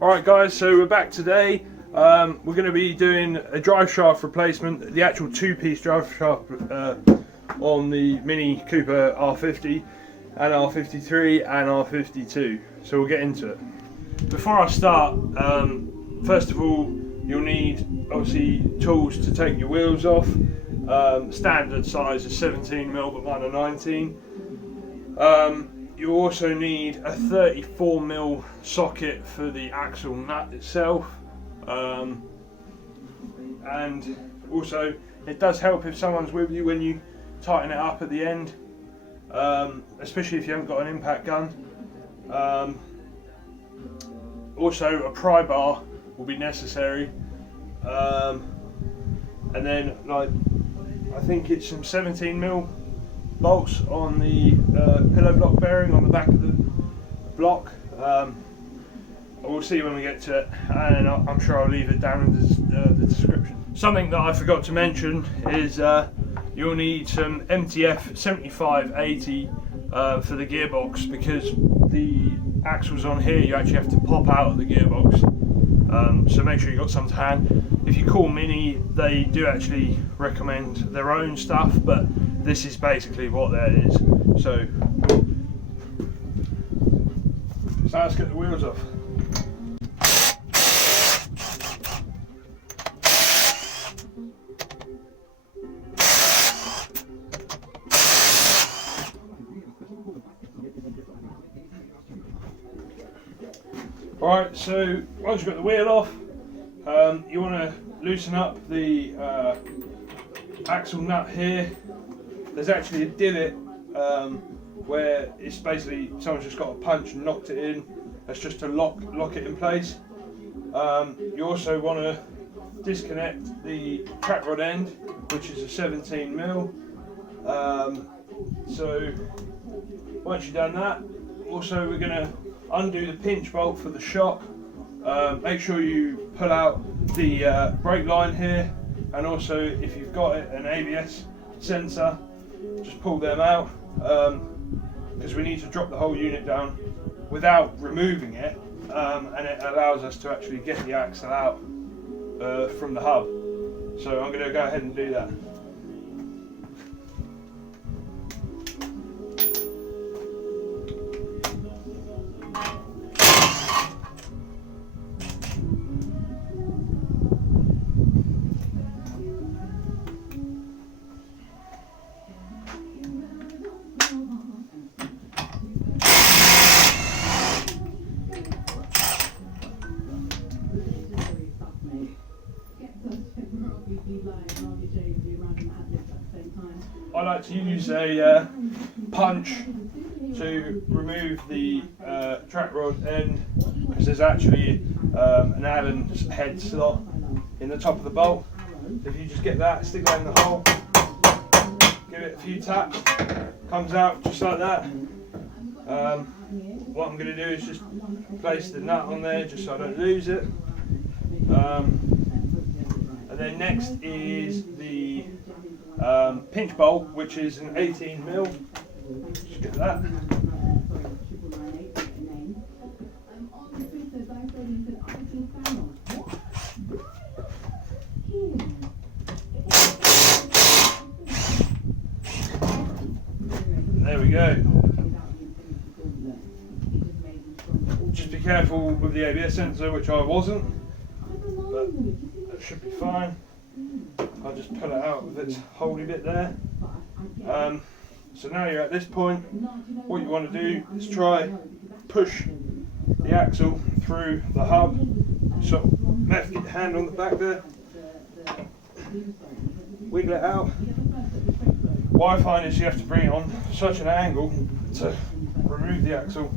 Alright guys, so we're back today. We're going to be doing a drive shaft replacement, the actual two-piece drive shaft on the Mini Cooper R50 and R53 and R52. So we'll get into it. Before I start, first of all, you'll need obviously tools to take your wheels off. Standard size is 17mm, but mine are 19. You also need a 34mm socket for the axle nut itself, and also it does help if someone's with you when you tighten it up at the end, especially if you haven't got an impact gun. Also a pry bar will be necessary, and then like I think it's some 17mm bolts on the pillow block bearing on the back of the block. We'll see when we get to it, and I'm sure I'll leave it down in the description. Something that I forgot to mention is you'll need some MTF 7580 for the gearbox, because the axles on here you actually have to pop out of the gearbox, so make sure you've got some to hand. If you call Mini, they do actually recommend their own stuff, but this is basically what that is. So let's get the wheels off. Alright, so once you've got the wheel off, you want to loosen up the axle nut here. There's actually a divot where it's basically someone's just got a punch and knocked it in. That's just to lock it in place. You also want to disconnect the track rod end, which is a 17mm. So once you've done that, also we're going to undo the pinch bolt for the shock. Make sure you pull out the brake line here, and also if you've got an ABS sensor, just pull them out, because we need to drop the whole unit down without removing it, and it allows us to actually get the axle out from the hub. So I'm going to go ahead and do that. I like to use a punch to remove the track rod end, because there's actually an Allen head slot in the top of the bolt. If you just get that, stick that in the hole, give it a few taps, comes out just like that. What I'm going to do is just place the nut on there just so I don't lose it. And then next is the pinch bolt, which is an 18mm. Just get that. There we go. Just be careful with the ABS sensor, which I wasn't, but that should be fine. I'll just pull it out with its holdy bit there. So now you're at this point, what you want to do is try push the axle through the hub. So left hand on the back there, wiggle it out. What I find is you have to bring it on such an angle to remove the axle.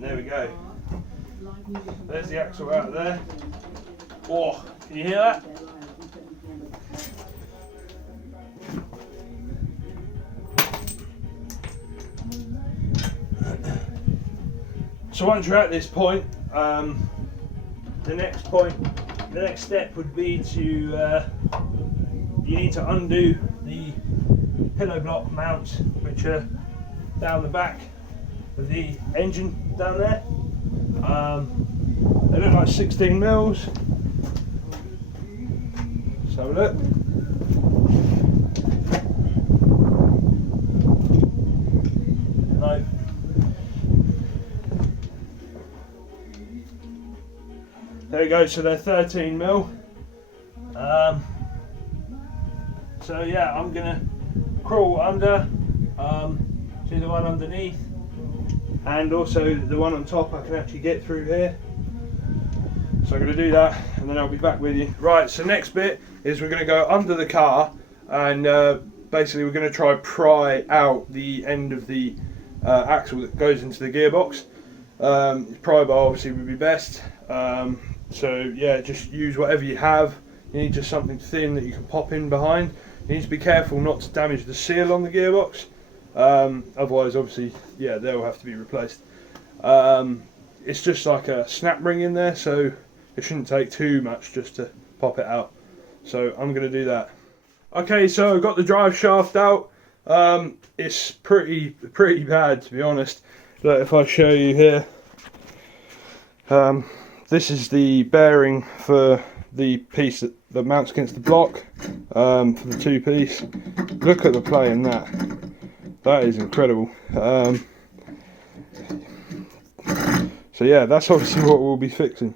There we go. There's the axle out of there. Oh, can you hear that? So once you're at this point, the next step would be to you need to undo the pillow block mounts, which are down the back of the engine down there. They look like 16 mils. Let's have a look. No. There we go, so they're 13 mil. So yeah, I'm gonna crawl under, see the one underneath, and also the one on top I can actually get through here. So I'm going to do that and then I'll be back with you. Right, so next bit is we're going to go under the car and basically we're going to try pry out the end of the axle that goes into the gearbox. Pry bar obviously would be best. So yeah, just use whatever you have. You need just something thin that you can pop in behind. You need to be careful not to damage the seal on the gearbox. Otherwise obviously, yeah, they'll have to be replaced. It's just like a snap ring in there, so it shouldn't take too much just to pop it out. So I'm going to do that. Okay, so I've got the drive shaft out. It's pretty bad, to be honest. Look, if I show you here, this is the bearing for the piece that mounts against the block, for the two-piece. Look at the play in that. That is incredible. So yeah, that's obviously what we'll be fixing.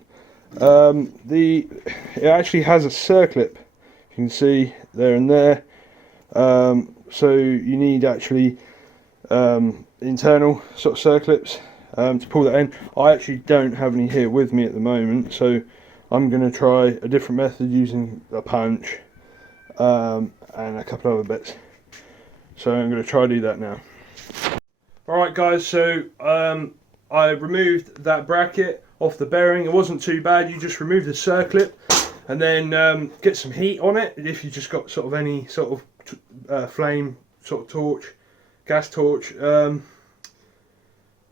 It actually has a circlip, you can see there and there. So you need actually internal sort of circlips to pull that in. I actually don't have any here with me at the moment, so I'm going to try a different method using a punch and a couple other bits. So I'm going to try to do that now. Alright guys, so I removed that bracket off the bearing. It wasn't too bad. You just remove the circlip and then get some heat on it. If you just got sort of any sort of flame sort of torch, gas torch,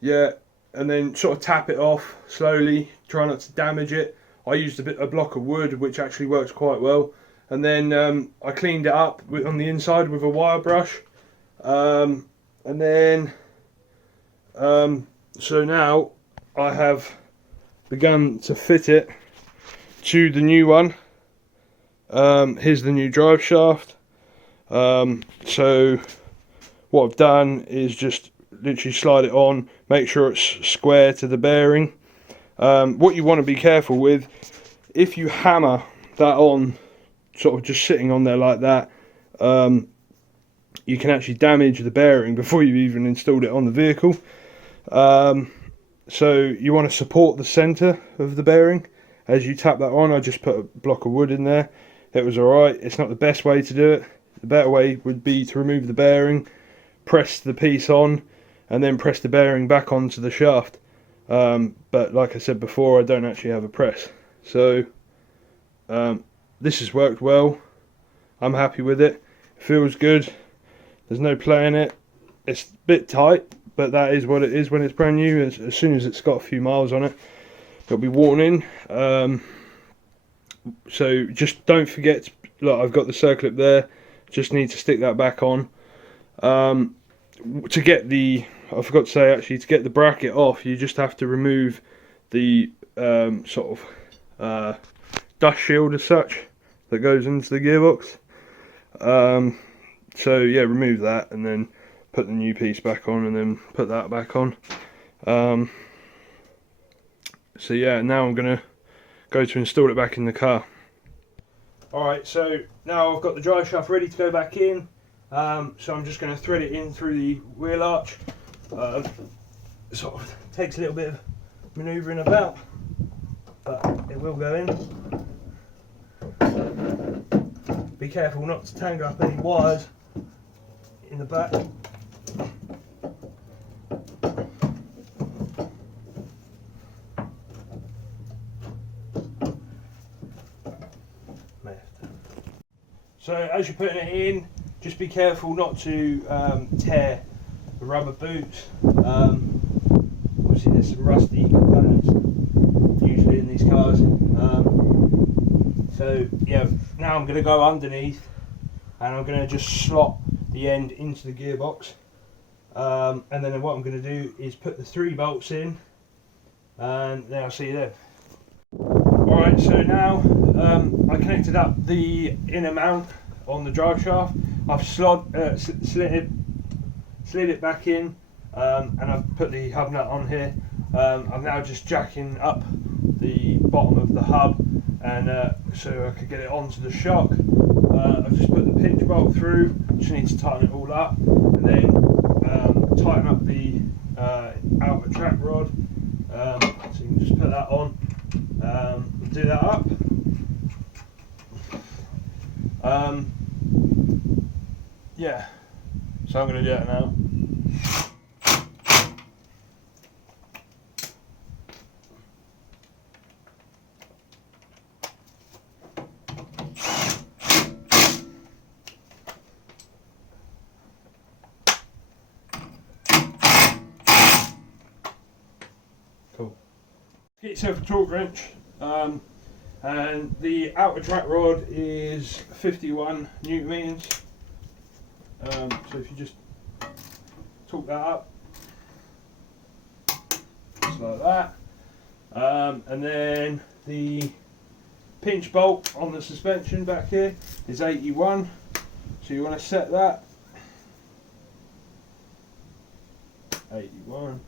yeah, and then sort of tap it off slowly. Try not to damage it. I used a block of wood, which actually works quite well. And then I cleaned it up on the inside with a wire brush, and then so now I have begun to fit it to the new one. Here's the new drive shaft. So what I've done is just literally slide it on, make sure it's square to the bearing. What you want to be careful with, if you hammer that on, sort of just sitting on there like that, you can actually damage the bearing before you've even installed it on the vehicle. So you want to support the center of the bearing as you tap that on. I just put a block of wood in there. It was alright. It's not the best way to do it. The better way would be to remove the bearing, press the piece on, and then press the bearing back onto the shaft. But like I said before, I don't actually have a press. So this has worked well. I'm happy with it. It feels good. There's no play in it. It's a bit tight, but that is what it is when it's brand new. As soon as it's got a few miles on it, it'll be worn in. So just don't forget, look, I've got the circlip there. Just need to stick that back on. To get the, I forgot to say actually, to get the bracket off, you just have to remove the sort of dust shield as such that goes into the gearbox. So yeah, remove that and then put the new piece back on and then put that back on. So yeah, now I'm going to go to install it back in the car. Alright, so now I've got the drive shaft ready to go back in. So I'm just going to thread it in through the wheel arch. Sort of takes a little bit of manoeuvring about, but it will go in. Be careful not to tangle up any wires in the back. So as you're putting it in, just be careful not to tear the rubber boots. Obviously there's some rusty components usually in these cars. So yeah, now I'm going to go underneath and I'm going to just slot the end into the gearbox, and then what I'm going to do is put the 3 bolts in, and then I'll see you then. Alright, so now I connected up the inner mount on the drive shaft. I've slid it back in, and I've put the hub nut on here. I'm now just jacking up the bottom of the hub, and so I could get it onto the shock. I've just put the pinch bolt through, just need to tighten it all up, and then tighten up the outer track rod, so you can just put that on, do that up. Yeah, so I'm going to do that now. Cool. Get yourself a torque wrench, and the outer track rod is 51 newton meters. So if you just torque that up, just like that, and then the pinch bolt on the suspension back here is 81. So you want to set that 81.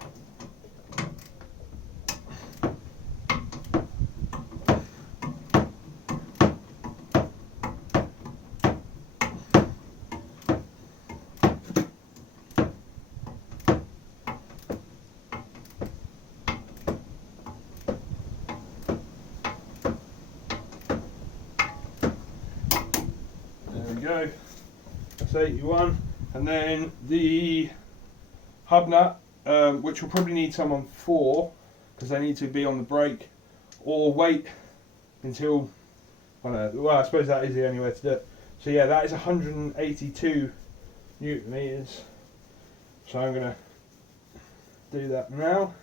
Go, that's 81, and then the hub nut, which will probably need someone for, because they need to be on the brake, or wait until, well I suppose that is the only way to do it. So yeah, that is 182 newton meters, so I'm going to do that now.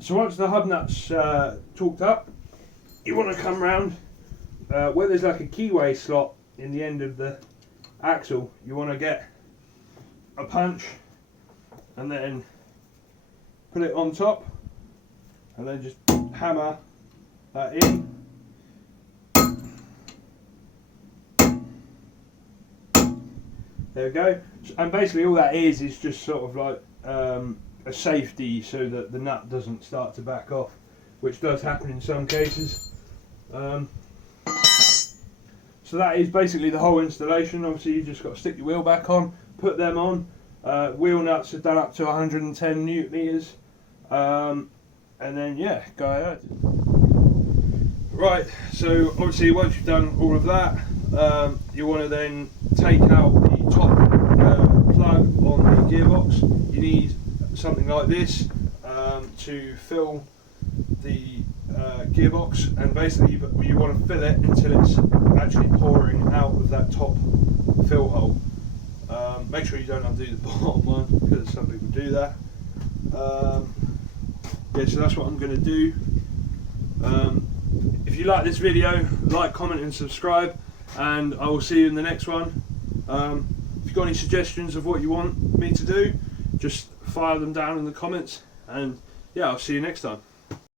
So once the hub nut's torqued up, you want to come round where there's like a keyway slot in the end of the axle. You want to get a punch and then put it on top, and then just hammer that in. There we go. And basically all that is just sort of like a safety so that the nut doesn't start to back off, which does happen in some cases. So that is basically the whole installation. Obviously you just got to stick your wheel back on, put them on. Wheel nuts are done up to 110 newton meters, and then yeah, go ahead. Right, so obviously once you've done all of that, you want to then take out the top plug on the gearbox. You need something like this to fill the gearbox, and basically you want to fill it until it's actually pouring out of that top fill hole. Make sure you don't undo the bottom one, because some people do that. Yeah, so that's what I'm going to do. If you like this video, like, comment and subscribe, and I will see you in the next one. If you've got any suggestions of what you want me to do, just fire them down in the comments, and yeah, I'll see you next time.